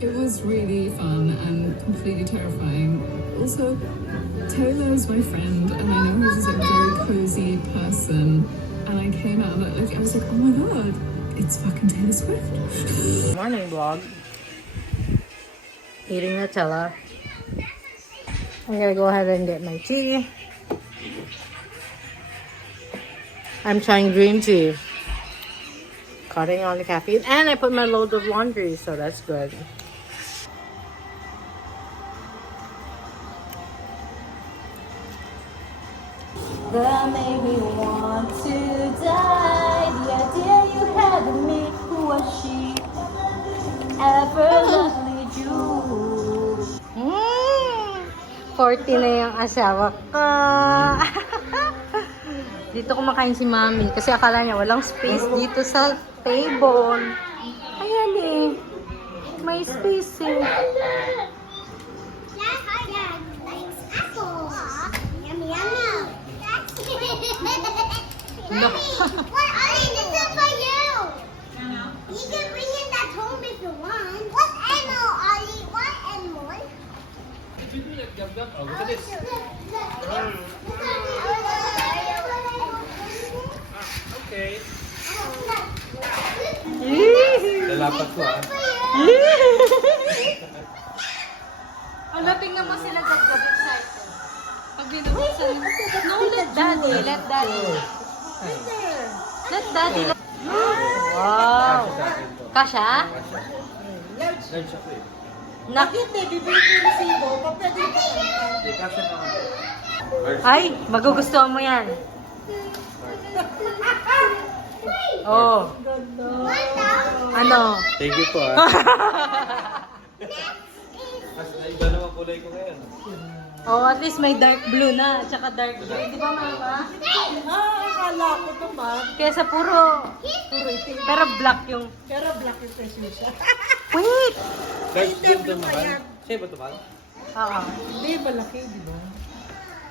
It was really fun and completely terrifying. Also, Taylor is my friend, and I know he's a very cozy person. And I came out and I was like, oh my god, it's fucking Taylor Swift. Morning vlog. Eating Nutella. I'm gonna go ahead and get my tea. I'm trying green tea. Cutting on the caffeine. And I put my load of laundry, so that's good. That made me want to die. The idea you had of me, who was she? Ever lovely Jew. 40 na yung asawa ko. Dito kumakain si Mami kasi akala niya walang space dito sa table. Ayan eh. May space eh. No. What, Ollie? This is for you. You can bring in that home if you want. What animal, Ollie? What animal? Did you do like gab-gab? Oh, look at this. Okay. Lalapat ko ah. Ano, tingnan mo sila gab-gab excited. Pag binubuksan mo. No, let daddy. Let daddy. Let daddy. Wow. Kasha? Large ako eh. Nakita, bibili ko yung resibo. Pwede ka. Hindi, kasha na ako. Large. Ay, magugustuhan mo yan. Oh. Ano? Thank you po ah. Kasi iba naman kulay ko ngayon. Oh, at least may dark blue na, tsaka dark green. Di ba, Mama? Akala ko naman. Kesa puro itim. Pero black yung... Pero black yung presensya. Wait! Large din ito mahal. Siya ba ito mahal? Oo. Hindi, malaki, di ba?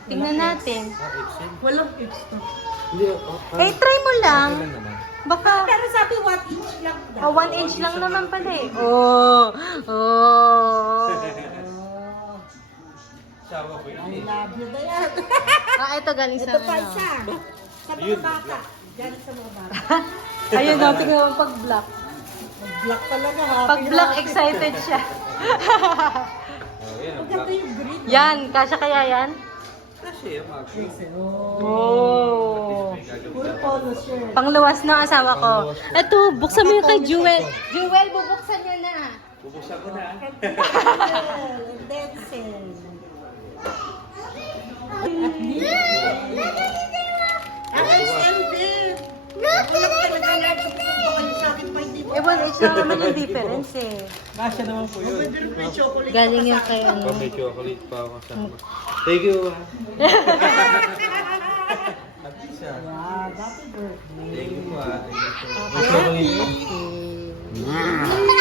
Tingnan natin. Ah, 8 Walang extra. Hindi, oh. Eh, try mo lang. Okay lang naman. Baka... Pero sabi 1 inch lang daw. Oh, 1 inch lang naman pala eh. Oh! Oh! Sawa ko yun I eh. love you na yan. Ah, ito galing sa Ito pa ano. isa. Sa mga Yun, bata. black. Diyan sa mga bata. Ayun o, tingnan mo pag black. Black talaga. Happy Pag black, happy. excited siya. Oh, yan ang Maganda black. yung green. Yan, kasya kaya yan? Kasi yung mga Oh! Full polo shirt. Pangluwas ng asawa ko. Ito, buksan mo yung kay Jewel. Jewel, bubuksan niyo na. Bubuksan ko na. Denzel. Eh, 1 inch lang naman yung difference eh. Kasha naman po yun. Galing yung kay ano. Oh, may chocolate pa ako kasama. Thank you ah. Happy siya. Happy birthday. Thank you po ah. Thank you po. May chocolate pa. Happy